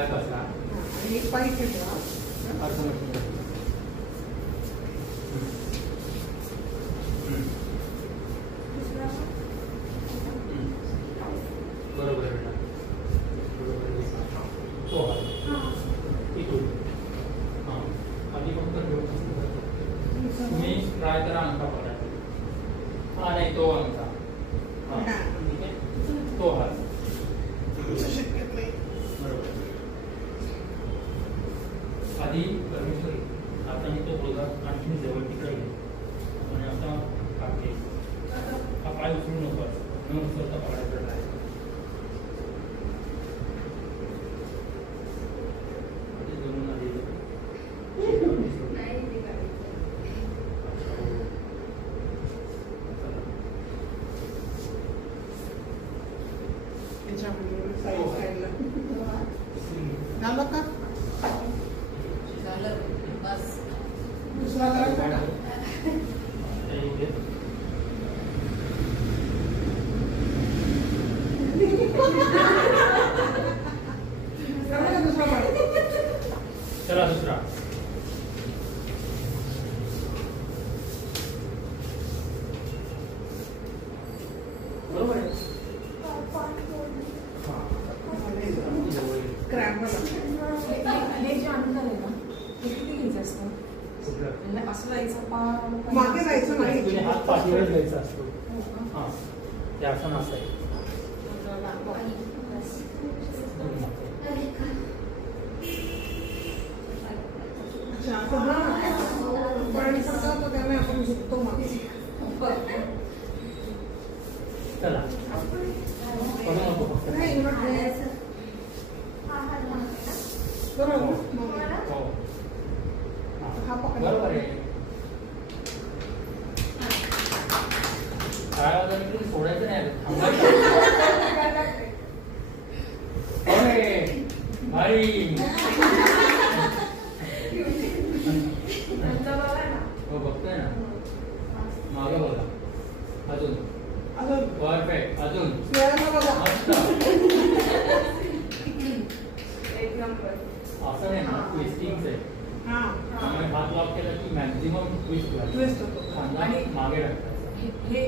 आणि एक पाय ठेवा. बरोबर आहे बेटा. तो इकडून हां आधी फक्त तुम्ही ट्राय करा अंका पकडायचा. हा नाही तो अंका. हां ठीक आहे. तो हात बरोबर. आधी परमेश्वर आता मी तो बोलला आणखी जवळ तिकडे घे आणि आता काढते. हा पाय उचलू नको न उचलता पकडायचा आहे. झालं का? झालं बस. दुसरा करा. चला दुसरा. बरोबर आहे. हे जे अंतर आहे ना ते किती घ्यायचं असतं? म्हणजे असं जायचं पार मागे जायचं नाही. तुम्ही हात पाठीवर घ्यायचा असतो. हां ते असं नसतं. आपण झुकतो मागे. चला पडू नको फक्त. नाही बरोबर. हो हा पकड. बरोबर आहे. काळावर सोडायचं नाही थांबायचं. अरे भारी. हो बघतोय ना. मागे बघा. अजून अजून परफेक्ट. अजून बघा. मस्त. एक नंबर. असं नाही ना ट्विस्टिंग आहे. हां हात लॉक केला की मॅक्झिमम ट्विस्ट ट्विस्ट होतो. खांदा मागे टाकतात. हे